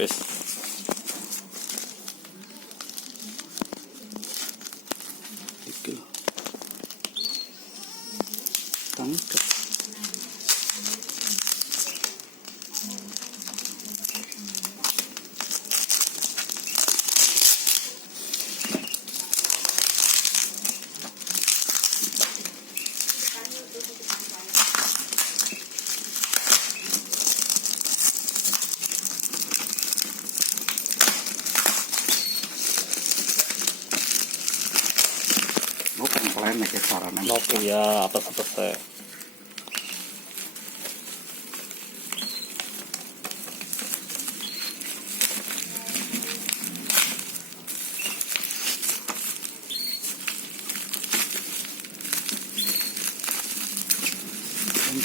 Wis. Iki lho. Tangkap. Oh, komplain nek carane. Oke ya, atas saya.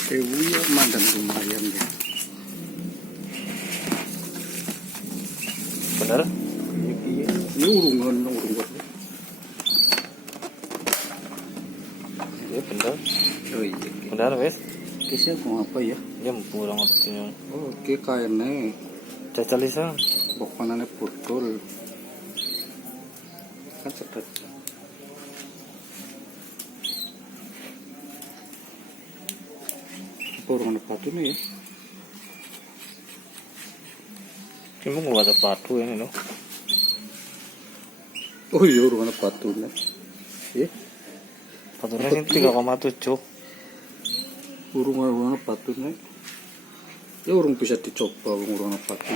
Sewu ya mandan lumayan ya. Bener? Iya. Ini urungan. Iya bener. Oh iya. Bener wis. Kisah mau apa ya? Ya kurang ngerti. Oh, oke kainnya Cacal isa. bokonannya putul. Kan sedot. Urungan batu nih ya. Kamu nggak ada sepatu ini loh. Oh iya urungan batu nih. Ya. Sepatunya ini 3,7. Urungan batu nih. Ya urung bisa dicoba urungan batu.